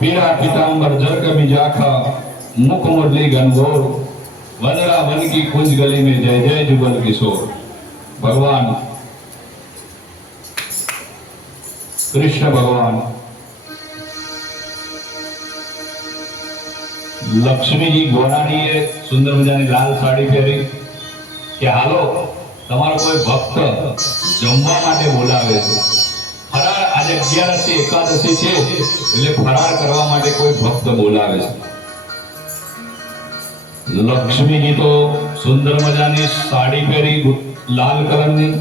पीड़ा पीतांबर जर कभी जाखा मुख मुरली गणगौर वनरा वन की कुंज गली में जय जय जुगल किशोर। भगवान कृष्ण भगवान लक्ष्मीजी गोराણીએ સુંદર મજાની લાલ સાડી પહેરી કે હાલો તમારો કોઈ ભક્ત જમવા માટે બોલાવે છે। ફરાર આજે 11 એકાદશી છે એટલે ફરાર કરવા માટે કોઈ ભક્ત બોલાવે છે। લક્ષ્મીજી તો સુંદર મજાની સાડી પહેરી લાલ કલરની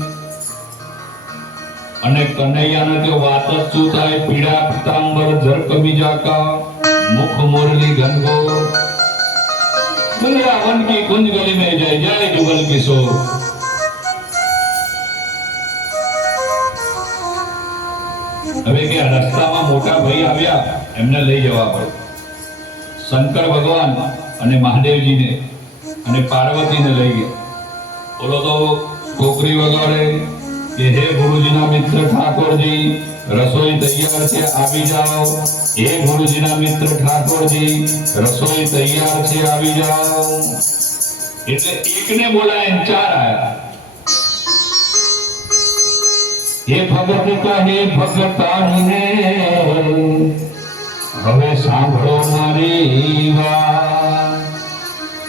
અને કનૈયાને તો વાત જ શું થાય। પીળા પીતાંબર જર કબીજા કા मुख मुरली गणगौर वृंदावन की कुंज गली में जय जय जुगल किशोर। હવે કે રસ્તામાં મોટા ભાઈ આવ્યા એમને લઈ જવા પડે। શંકર ભગવાન અને મહાદેવજીને અને પાર્વતીને લઈ ગયા। બોલો તો છોકરી વગાડે કે હે ગુરુજીના મિત્ર ઠાકોરજી रसोई तैयार है आवी जाओ। हे गुरुजी ना मित्र ठाकुर जी रसोई तैयार है आवी जाओ। એટલે એકને બોલાય ને ચાર આયા। हे भगत કહે ભગતાને હવે સાંભળો મારી વાત।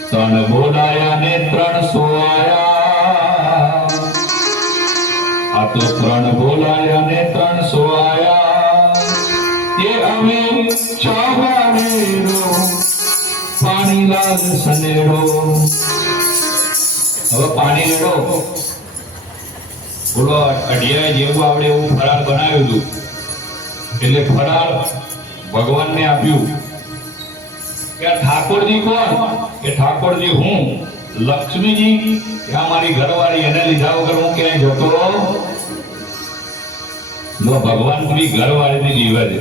ત્રણ બોલાયા ને 300 આયા। आ तो त्रण बोलाया ने 300 आया। ये हमें चावानेरो पानीलाल सनेरो। હવે પાણી રેડો બોલો અઢિયા જેવું આવડે એવું ફરાળ બનાવ્યું હતું એટલે ફરાળ ભગવાનને આપ્યું કે ઠાકોરજી કોણ કે ઠાકોરજી હું લક્ષ્મીજી કે અમારી ઘરવાળી એને લીધા વગર હું ક્યાંય જતો નો ભગવાન બી ઘરવાળીની જીવે છે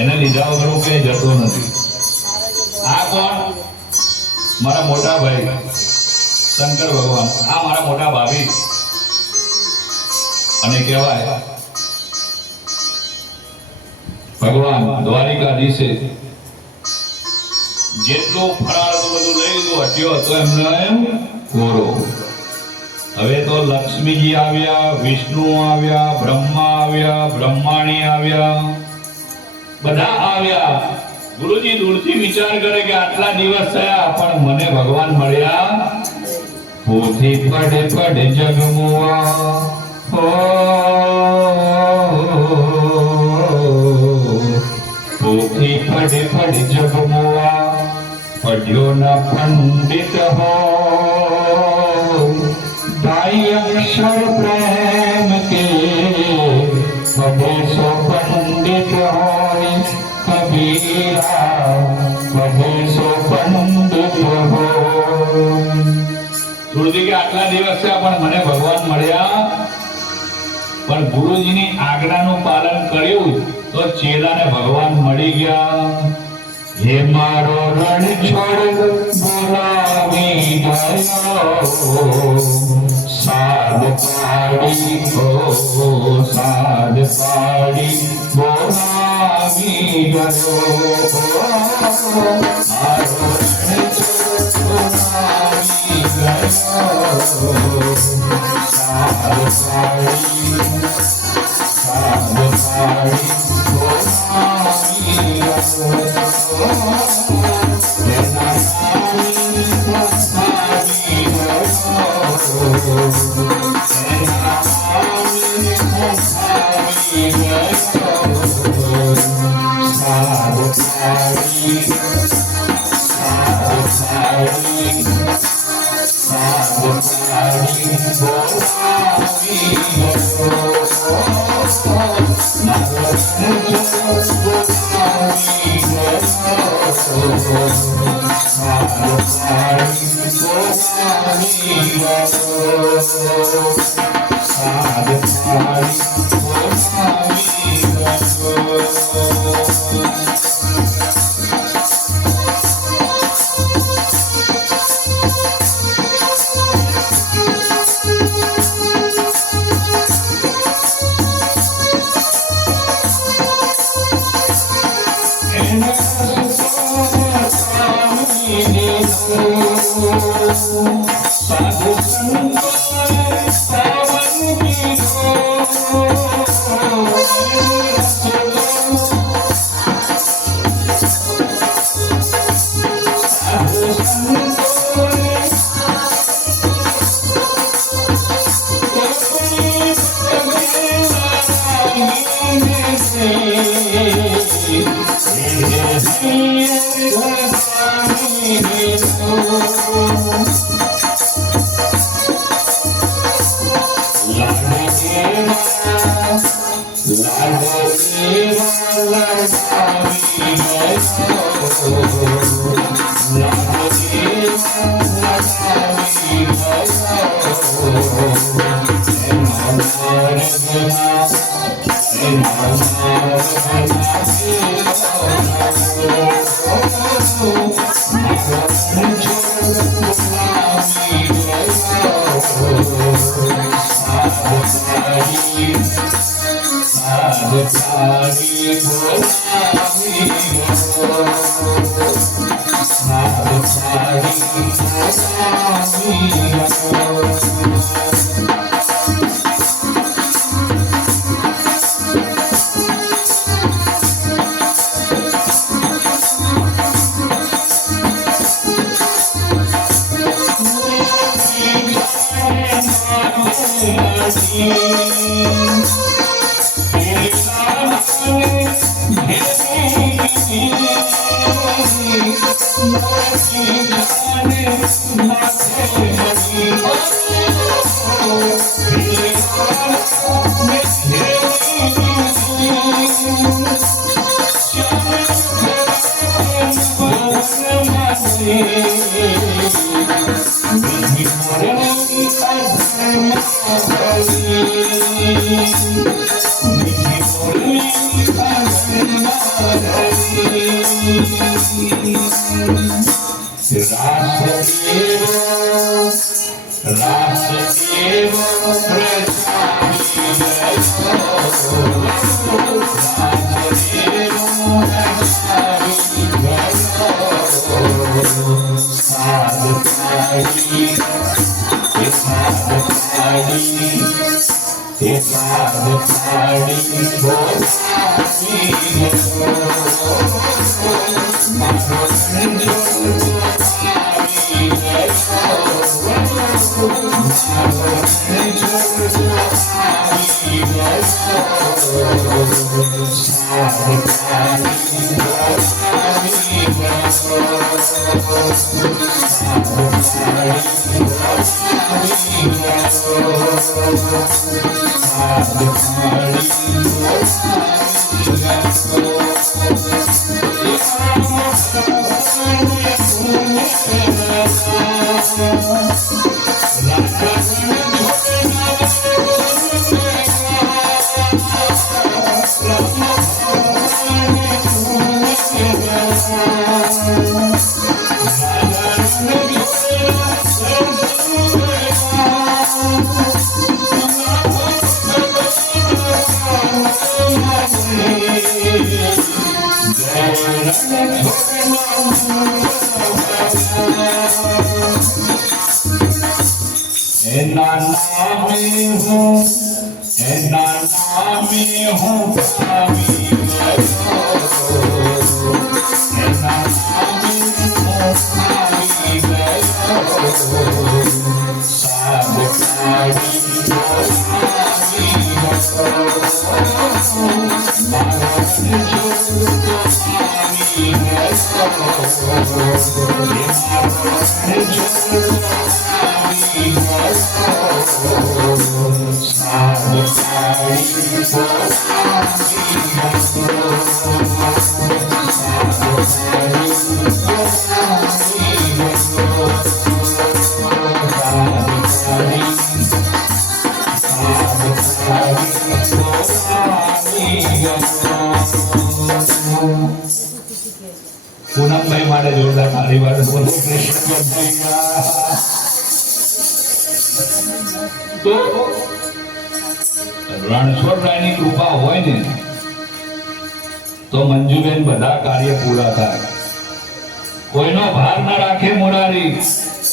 એને લીધા વગર હું ક્યાંય જતો નથી। આ કોણ મારા મોટા ભાઈ શંકર ભગવાન આ મારા મોટા ભાભી અને કહેવાય ભગવાન દ્વારિકાધીશે જેટલો ફરાળ તો બધું લઈ લીધું હટ્યો હતો એમને એમ કોરો। હવે તો લક્ષ્મીજી આવ્યા વિષ્ણુ આવ્યા બ્રહ્મા આવ્યા બ્રહ્માણી આવ્યા બધા આવ્યા। ગુરુજી દૂરથી વિચાર કરે કે આટલા દિવસ થયા પણ મને ભગવાન મળ્યા પોથી પડે પડે જગમુઆ ઓ પોથી પડે પડે જગમુઆ पढ़ियो न पंडित हो ढाई अक्षर प्रेम के पढ़े सो पंडित हो कबीरा पढ़े सो पंडित हो। गुरुजी के आटला दिवस से पण मने भगवान मळ्या पण गुरुजीनी आज्ञाનું પાલન કર્યું તો ચેલાને ભગવાન મળી ગયા। हे मारो रण छोड़ बोलावी गयो साध पाड़ी को साध पाड़ी बोलावी गयो। मारो रण छोड़ बोलावी गयो साध पाड़ी बोलावी गयो। સાધુ સંતોએ પાવન કીધો પૂનમભાઈ માટે જોરદાર તાળી વાળો બોલો કૃષ્ણ કનૈયા. તો રણછોડરાયની કૃપા હોય ને તો મંજુબેન બધા કાર્ય પૂરા થાય. કોઈનો ભાર ના રાખે મોરારી.